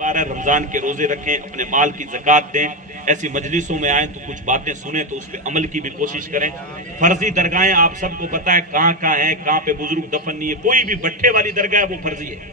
رمضان کے روزے رکھیں، اپنے مال کی زکوٰۃ دیں، ایسی مجلسوں میں آئیں تو کچھ باتیں سنیں تو اس پہ عمل کی بھی کوشش کریں۔ فرضی درگاہیں آپ سب کو پتہ ہے کہاں ہیں، کہاں پہ بزرگ دفن نہیں ہے۔ کوئی بھی بٹھے والی درگاہ ہے وہ فرضی ہے،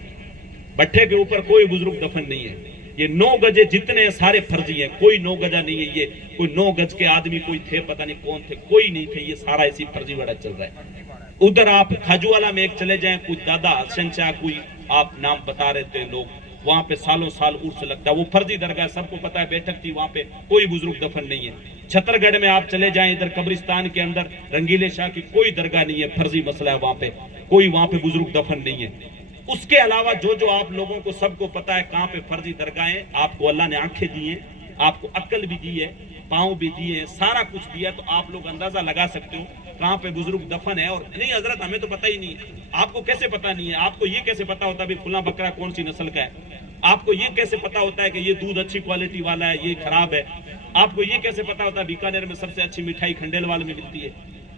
بٹھے کے اوپر کوئی بزرگ دفن نہیں ہے۔ یہ 9 گجے جتنے ہیں سارے فرضی ہیں، کوئی 9 گجا نہیں ہے۔ یہ کوئی 9 گج کے آدمی کوئی تھے، پتہ نہیں کون تھے، کوئی نہیں تھے، یہ سارا اسی فرضی وڑا چل رہا ہے۔ ادھر آپ کھجوالا میں ایک چلے جائیں، کوئی دادا حسن شاہ کوئی آپ نام بتا رہے تھے لوگ، وہاں پہ سالوں سال عرس لگتا ہے، وہ فرضی درگاہ، سب کو پتا ہے، بیٹھک تھی وہاں پہ، کوئی بزرگ دفن نہیں ہے۔ چھتر گڑھ میں آپ چلے جائیں، ادھر قبرستان کے اندر رنگیلے شاہ کی کوئی درگاہ نہیں ہے، فرضی مسئلہ ہے وہاں پہ، کوئی وہاں پہ بزرگ دفن نہیں ہے۔ اس کے علاوہ جو آپ لوگوں کو سب کو پتا ہے کہاں پہ فرضی درگاہیں، آپ کو اللہ نے آنکھیں دی ہیں، آپ کو عقل بھی دی ہے، پاؤں بھی دیے ہیں، سارا کچھ دیا، تو آپ لوگ اندازہ لگا سکتے ہو کہاں پہ بزرگ دفن ہے۔ اور نہیں حضرت ہمیں تو پتہ ہی نہیں ہے۔ آپ کو کیسے پتہ نہیں ہے؟ آپ کو یہ کیسے پتہ ہوتا ہے فلاں بکرا کون سی نسل کا ہے؟ آپ کو یہ کیسے پتا ہوتا ہے کہ یہ دودھ اچھی کوالٹی والا ہے، یہ خراب ہے؟ آپ کو یہ کیسے پتا ہوتا ہے بیکانیر میں سب سے اچھی مٹھائی کھنڈیل والے میں ملتی ہے؟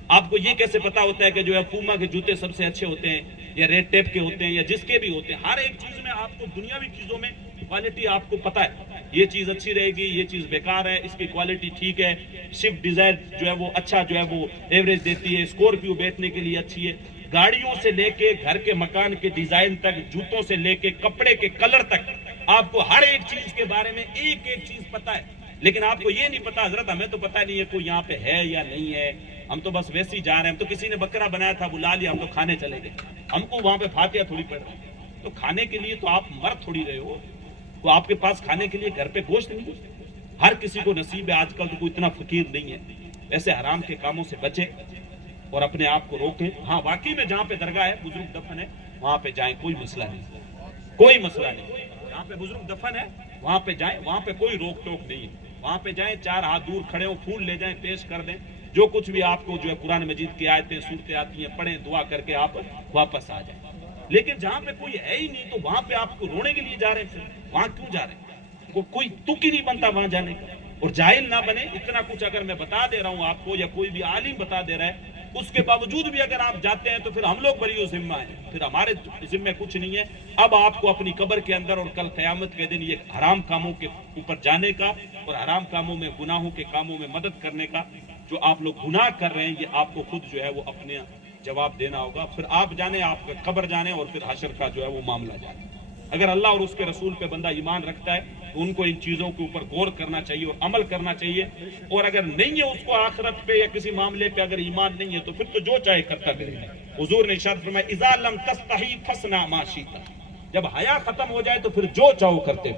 آپ کو یہ کیسے پتا ہوتا ہے کہ جو ہے پوما کے جوتے سب سے اچھے ہوتے ہیں یا ریڈ ٹیپ کے ہوتے ہیں یا جس کے بھی ہوتے ہیں؟ ہر ایک چیز میں آپ کو، دنیاوی چیزوں میں کوالٹی آپ کو پتا ہے، یہ چیز اچھی رہے گی، یہ چیز بیکار ہے، اس کی کوالٹی ٹھیک ہے۔ شفٹ ڈیزائر جو ہے وہ اچھا جو ہے وہ ایوریج دیتی ہے، اسکورپیو بیچنے کے لیے اچھی ہے۔ گاڑیوں سے لے کے گھر کے مکان کے ڈیزائن تک، جوتوں سے لے کے کپڑے کے کلر تک، آپ کو ہر ایک چیز کے بارے میں ایک ایک چیز پتا ہے۔ لیکن آپ کو یہ نہیں پتا حضرت ہمیں تو پتا نہیں ہے کوئی یہاں پہ ہے یا نہیں ہے، ہم تو بس ویسے ہی جا رہے ہیں، ہم تو کسی نے بکرا بنایا تھا بلا لیا، ہم تو کھانے چلے گئے، ہم کو وہاں پہ فاتحہ تھوڑی پڑ رہی ہے۔ تو کھانے کے لیے تو آپ مر تھوڑی رہے ہو، تو آپ کے پاس کھانے کے لیے گھر پہ گوشت نہیں، ہر کسی کو نصیب ہے، آج کل تو کوئی اتنا فقیر نہیں ہے۔ ایسے حرام کے کاموں سے بچیں اور اپنے آپ کو روکیں۔ ہاں واقعی میں جہاں پہ درگاہ ہے، بزرگ دفن ہے، وہاں پہ جائیں، کوئی مسئلہ نہیں، کوئی مسئلہ نہیں۔ جہاں پہ بزرگ دفن ہے وہاں پہ جائیں، وہاں پہ کوئی روک ٹوک نہیں ہے، وہاں پہ جائیں، 4 ہاتھ دور کھڑے ہوں، پھول لے جائیں، پیش کر دیں، جو کچھ بھی آپ کو جو ہے قرآن مجید کی آیتیں صورتیں آتی ہیں پڑھیں، دعا کر کے آپ واپس آ جائیں۔ لیکن جہاں پہ کوئی ہے ہی نہیں تو وہاں پہ آپ کو رونے کے لیے جا رہے ہیں، وہاں کیوں جا رہے ہیں؟ کوئی تک ہی نہیں بنتا وہاں جانے کا۔ اور جاہل نہ بنے، اتنا کچھ اگر میں بتا دے رہا ہوں آپ کو یا کوئی بھی عالم بتا دے رہا ہے، اس کے باوجود بھی اگر آپ جاتے ہیں تو پھر ہم لوگ بری ذمہ ہیں، پھر ہمارے ذمہ کچھ نہیں ہے۔ اب آپ کو اپنی قبر کے اندر اور کل قیامت کے دن یہ حرام کاموں کے اوپر جانے کا اور حرام کاموں میں، گناہوں کے کاموں میں مدد کرنے کا، جو آپ لوگ گناہ کر رہے ہیں، یہ آپ کو خود جو ہے وہ اپنے جواب دینا ہوگا۔ پھر آپ جانے، آپ کا قبر جانے اور پھر حشر کا جو ہے وہ معاملہ جانے۔ اگر اللہ اور اس کے رسول پہ بندہ ایمان رکھتا ہے تو ان کو ان چیزوں کے اوپر غور کرنا چاہیے اور عمل کرنا چاہیے، اور اگر نہیں ہے اس کو آخرت پہ یا کسی معاملے پہ اگر ایمان نہیں ہے تو پھر تو جو چاہے کرتا پھرے۔ حضور نے ارشاد فرمایا اذا لم تستحی فاصنع ما شئت، جب حیا ختم ہو جائے تو پھر جو چاہو کرتے